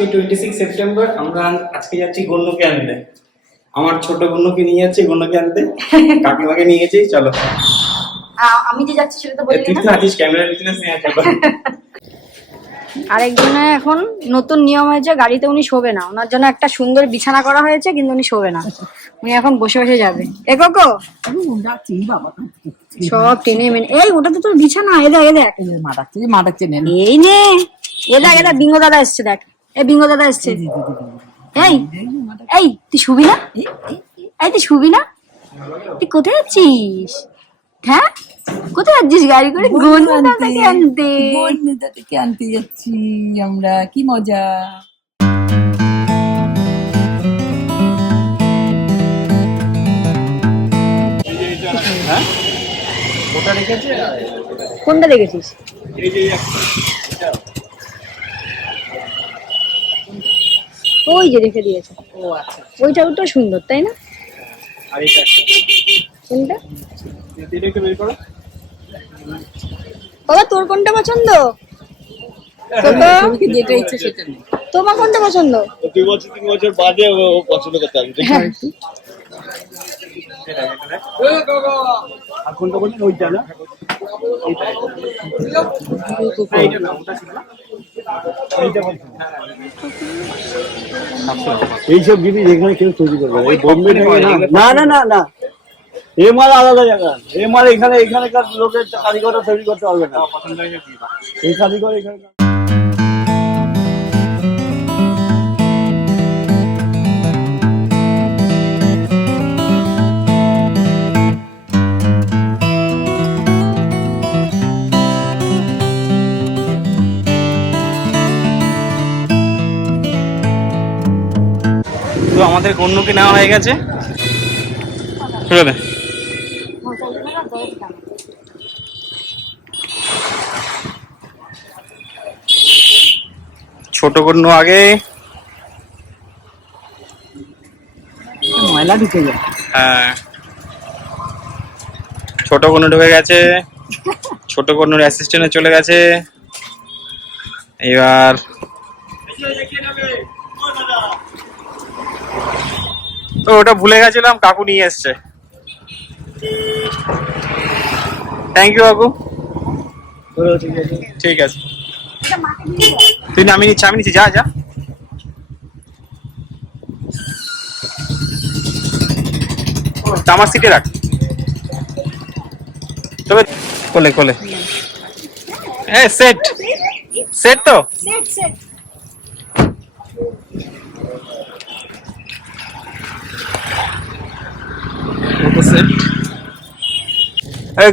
আজকে 26 সেপ্টেম্বর আমরা আজকে যাচ্ছি গন্নুকে আনতে। আমার ছোট গন্নুকে নিয়ে যাচ্ছি গন্নুকে আনতে, কাকিমাকে নিয়ে গেছি। চলো আমি যে যাচ্ছি সেটা তো বলি তুই তো আছিস ক্যামেরার পিছনে, চলো। আরেকজনে এখন নতুন নিয়ম হয়েছে, গাড়িতে উনি শোবে না, ওনার জন্য একটা সুন্দর বিছানা করা হয়েছে, কিন্তু উনি শোবে না, উনি এখন বসে বসে যাবে। এ কোকো সব টেনে মেনে, এই ওটা তো তোর বিছানা, এ দেখ এই নে, এ দেখ বিঙ্গো দাদা এসছে, দেখ এই বিঙ্গো দাদা এসছে। এই এই তুই শুবি না? এই তুই শুবি না? তুই কোথায় যাচ্ছিস? হ্যাঁ কোথায় যাচ্ছিস? গাড়ি করে গন্নু দাদাকে আনতে। গন্নু দাদাকে আনতে যাচ্ছি আমরা, কি মজা। হ্যাঁ ওটা রেখেছে। কোনটা দেখেছিস? এই যে ওই যে রেখে দিয়েছে। ও আচ্ছা, ওইটা সুন্দর, তাই না? আর এটা কোনটা একটু বের করো। বাবা তোর কোনটা পছন্দ? তোমাকে যেটা ইচ্ছে সেটা নেই। তোমার কোনটা পছন্দ? 2 বছর 3 বছর বাদে ও পছন্দ করতে আমি হ্যাঁ। আর কোনটা বলছেন? ওইটা না, এইটা না, ওটা ছিল না, এইটা বলছেন। এইসব জিনিস এখানে কেউ তৈরি করবে না। এই বোম্বে থেকে না না না না, এ মাল আলাদা জায়গা, এ মাল এখানকার লোকের কারিগররা তৈরি করতে পারবে না। পছন্দ হয়েছে কি? এই কারিগর এখানে তো আমাদের গন্নুকে নেওয়া হয়ে গেছে। চলে দে। ছোট গন্নু আগে। ময়লা ঢুকে যায়। হ্যাঁ, ছোট গন্নু ঢুকে গেছে, ছোট গন্নুর অ্যাসিস্ট্যান্টে চলে গেছে। এবার তো ওটা ভুলে গেছিলাম, কাকু নিয়ে এসছে। থ্যাংক ইউ কাকু। ঠিক আছে, তুই নামিয়ে নিচ্ছি, আমি নিচ্ছি, যা যা। আমার সিটে রাখ, তবে কোলে কোলে। সেট সেট তো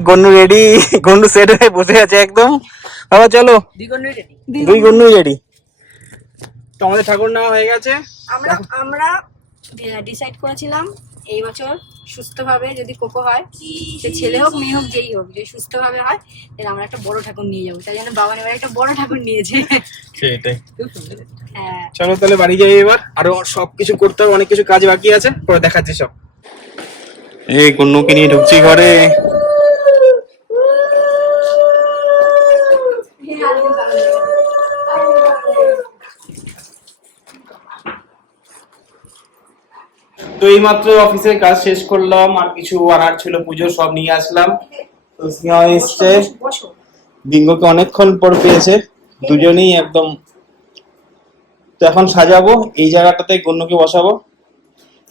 গন্নু রেডি, গন্নু সেট হয়ে বসে আছে একদম। বাবা চলো, দুই গন্নুই রেডি। তো আমাদের ঠাকুর নেওয়া হয়ে গেছে। আমরা ডিসাইড করেছিলাম এই বছর সুস্থভাবে যদি কোকো হয়, সে ছেলে হোক মেয়ে হোক যেই হোক, যদি সুস্থভাবে হয় তাহলে আমরা একটা বড় ঠাকুর নিয়ে যাবো। তাই জন্য বাবা এবার একটা বড় ঠাকুর নিয়েছে। সেটাই। হ্যাঁ চলো তাহলে বাড়ি যাই এবার, আরো সবকিছু করতে হবে, অনেক কিছু কাজ বাকি আছে, পরে দেখাচ্ছি সব। এই গন্নুকে নিয়ে ঢুকছি ঘরে। তো এই মাত্র অফিসের কাজ শেষ করলাম, আর কিছু আনার ছিল পুজো, সব নিয়ে আসলাম। তো স্নেহা এসছে, বিঙ্গোকে অনেকক্ষণ পর পেয়েছে, দুজনেই একদম। তো এখন সাজাবো, এই জায়গাটাতে গন্নুকে বসাবো।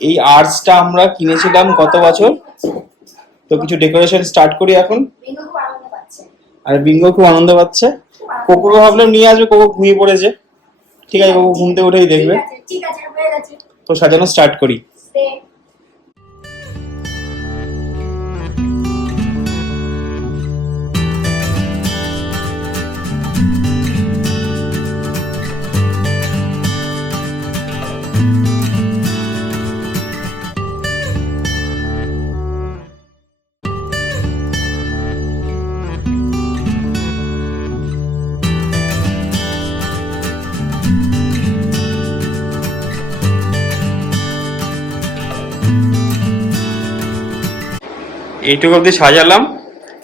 এই আর্টসটা আমরা কিনেছিলাম গত বছর। তো কিছু ডেকোরেশন স্টার্ট করি এখন। আর বিঙ্গো খুব আনন্দ পাচ্ছে। কোকোকে ভাবলাম নিয়ে আসবে, কোকো ঘুমিয়ে পড়েছে। ঠিক আছে, কোকো ঘুম থেকে উঠেই দেখবে। তো সাজানো স্টার্ট করি। এইটুকু অব্দি সাজালাম,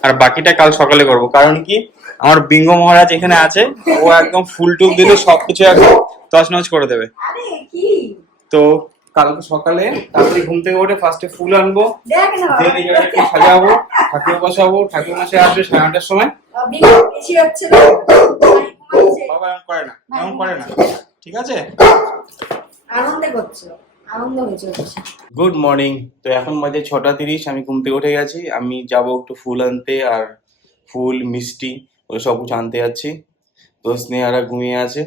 আর বাকিটা কাল সকালে করব। কারণ কি, আমার বিঙ্গো মহারাজ এখানে আছে, ও একদম ফুল টুল দিলে সবকিছু একদম তছনছ করে দেবে। আরে কি তো কালকে সকালে তাড়াতাড়ি ঘুম থেকে উঠে ফার্স্টে ফুল আনবো, দেখ না দেন এই জায়গাটা একটু সাজাবো, ঠাকুর বসাবো, ঠাকুর মশাই আসবে 9:30টার সময়। বেশি হচ্ছে না বাবা এমন করে না, এমন করে না, ঠিক আছে? আনন্দে করছো, আনন্দ হয়েছে বেশি। Good morning. তো এখন বাজে 6:30, আমি ঘুম থেকে উঠে গেছি। আমি যাব একটু ফুল আনতে, আর ফুল মিষ্টি ওই সব কিছু আনতে যাচ্ছি। তো স্নেহারা ঘুমিয়ে আছে।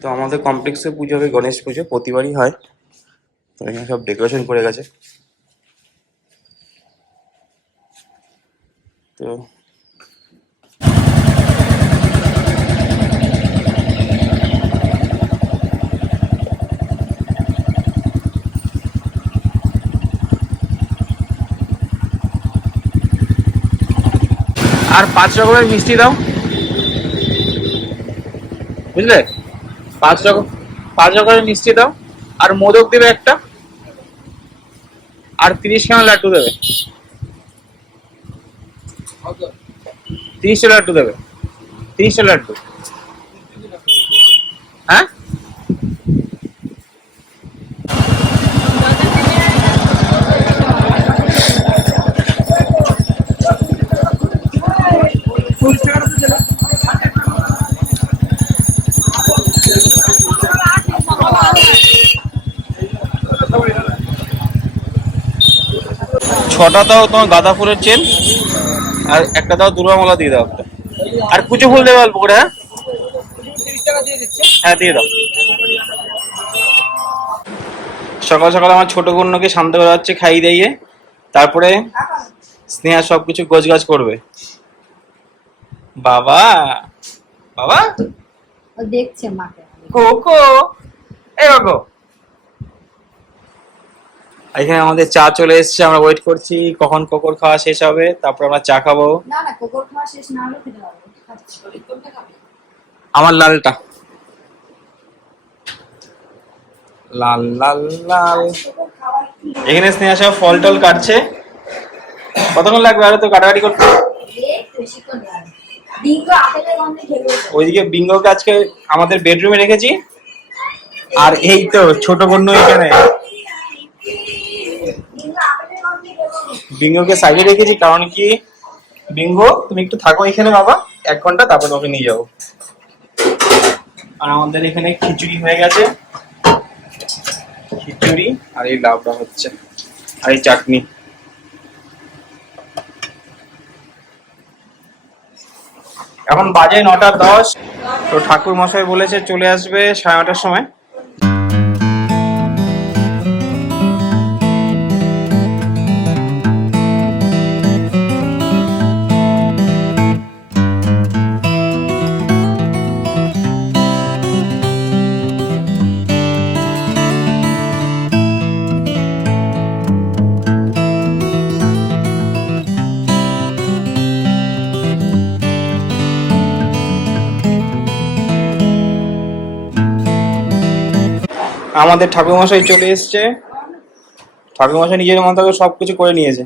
তো আমাদের কমপ্লেক্সে পুজো হবে, গণেশ পুজো প্রতিবারই হয়। তো এখানে সব ডেকোরেশন করে গেছে। তো আর 5 রকমের মিষ্টি দাও, বুঝলে? 5 রকমের মিষ্টি দাও, আর মোদক দেবে একটা, আর 30 খানা লাড্ডু দেবে। 30টা লাড্ডু দেবে, 30টা লাড্ডু। হ্যাঁ, ছটা দাও তোমার গাঁদা ফুলের চেন, আর একটা দাও দুর্বা মালা দিয়ে দাও একটা, আর কুচো ফুল দেবে অল্প করে। হ্যাঁ হ্যাঁ দিয়ে দাও। সকাল সকাল আমার ছোট কন্যাকে শান্ত করা হচ্ছে খাইয়ে দিয়ে, তারপরে স্নেহা সবকিছু গোছগাছ করবে। বাবা বাবা ও দেখছে মাকে। কোকো, এই কোকো। এখানে আমাদের চা চলে এসেছে, আমরা ওয়েট করছি কখন কোকোর খাওয়া শেষ হবে, তারপর আমরা চা খাবো। না না, কোকোর খাওয়া শেষ না হলে খেতে হবে। কোনটা খাবে? আমার লালটা, লাল লাল লাল। এখানে স্নেহা সব ফল টল কাটছে। কতক্ষণ লাগবে আরো তো কাটাকাটি করতে? বেশিক্ষণ লাগে। বিঙ্গো আপেলের গন্ধে খেলবে। ওইদিকে বিঙ্গোকে আজকে আমাদের বেডরুমে রেখেছি, আর এই তো ছোট কন্যা এখানে। বিঙ্গোকে সাইডে রেখেছি, কারণ কি বিঙ্গো তুমি একটু থাকো এখানে বাবা 1 ঘন্টা, তারপর তোমাকে নিয়ে যাবো। আর আমাদের এখানে খিচুড়ি হয়ে গেছে, খিচুড়ি আর এই লাউটা হচ্ছে, আর এই চাটনি। এখন বাজে 9:10। তো ঠাকুর মশাই বলেছে চলে আসবে 9:30টার সময়। আমাদের ঠাকুরমশাই চলে এসছে। ঠাকুরমশাই নিজের মতো করে সবকিছু করে নিয়েছে।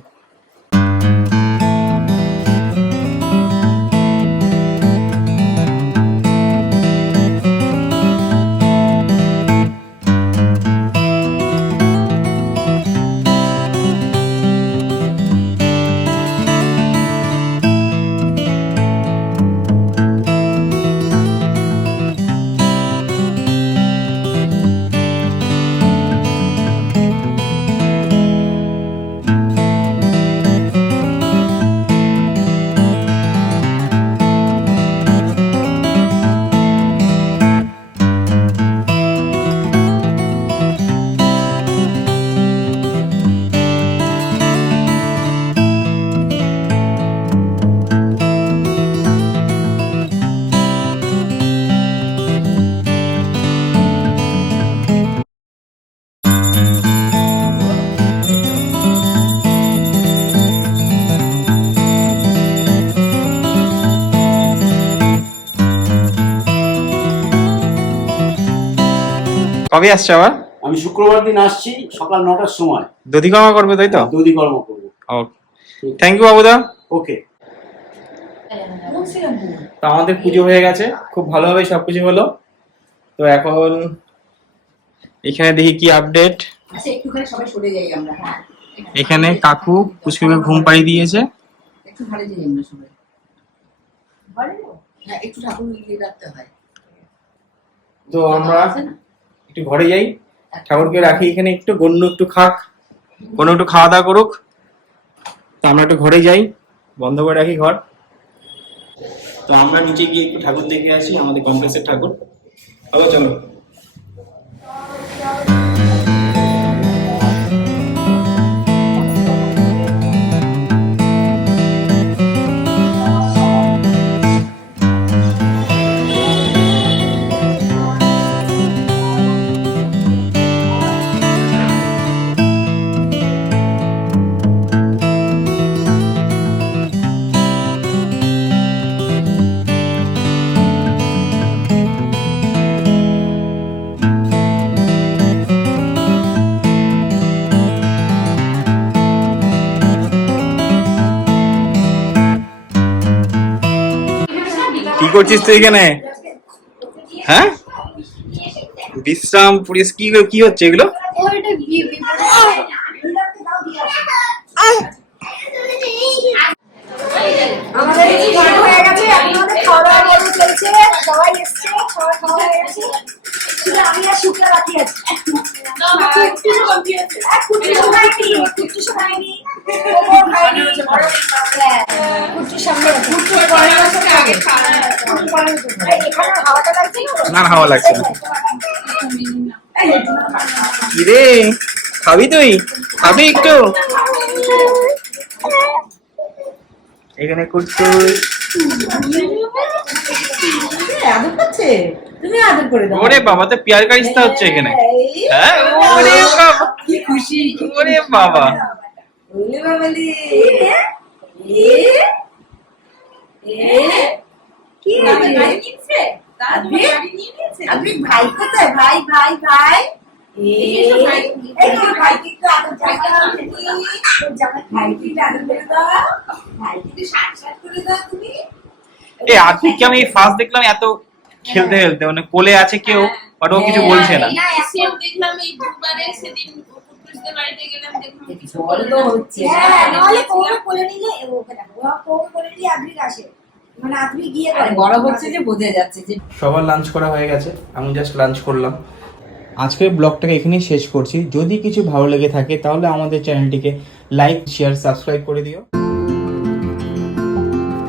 কবে আসছে আবার? আমি শুক্রবার দিন আসছি সকাল 9টার সময়। দধিকর্মা করবে তাই তো? দধি কর্ম করবো। ওকে, থ্যাংক ইউ বাবুদা। ওকে। তো আমাদের পুজো হয়ে গেছে, খুব ভালোভাবে সবকিছু হলো। তো এখন এখানে দেখি কি আপডেট। আচ্ছা একটুখানি সবাই সরে যাই আমরা। হ্যাঁ এখানে কাকু পুষ্পিকে ঘুম পাড়িয়ে দিয়েছে। একটু ঘরে যাই আমরা সবাই। হ্যাঁ একটু ঠাকুর ইয়ে রাখতে হয়। তো আমরা একটু ঘরে যাই, ঠাকুরকে রাখি এখানে, একটু গন্নু একটু খাক, গন্নু একটু খাওয়া দাওয়া করুক। তো আমরা একটু ঘরে যাই, বন্ধ করে রাখি ঘর। তো আমরা নিচে গিয়ে একটু ঠাকুর দেখে আসি, আমাদের কমপ্লেক্সের ঠাকুর। আবার চলো। কি করছিস তুই এখানে? হ্যাঁ, বিশ্রাম পুলিশ কি কি হচ্ছে এগুলো? আমাদের খাওয়া হয়ে গেছে, আমাদের খাওয়া দাওয়া করে চলছে, সবাই এসছে, সবাই খাওয়া হয়ে গেছে। শুধু আমি আর শুক্লা বাকি আছি। কুট্টু শোনায়নি, ও খায়নি, কুট্টুর সামনে এখানে হাওয়াটা লাগছে না, হাওয়া লাগছে না। কি রে, খাবি তুই? খাবি একটু? এখানে কুট্টুস। আদর করছে, তুমি আদর করে দাও। ওরে বাবা, তো পিয়ার কারিস্তা হচ্ছে এখানে। হ্যাঁ, ওরে বাবা, কি খুশি, ওরে বাবা। ওলে বাবালি কি গাড়ি নিচ্ছে, আপনি ভাই কোথায়? ভাই ভাই ভাই এ আজকে আমি ফার্স্ট দেখলাম এত খেলতে খেলতে, মানে কোলে আছে কেউ, বাট ও কিছু বলছে না। দেখলাম এই দুবারে সেদিন কুটুসদের বাড়িতে গেলাম, দেখলাম কিছু বড় তো হচ্ছে। বড় হচ্ছে যে বোঝা যাচ্ছে যে সবার লাঞ্চ করা হয়ে গেছে, আমি জাস্ট লাঞ্চ করলাম। আজকের ব্লগটাকে এখানেই শেষ করছি। যদি কিছু ভালো লেগে থাকে তাহলে আমাদের চ্যানেলটিকে লাইক, শেয়ার, সাবস্ক্রাইব করে দিও।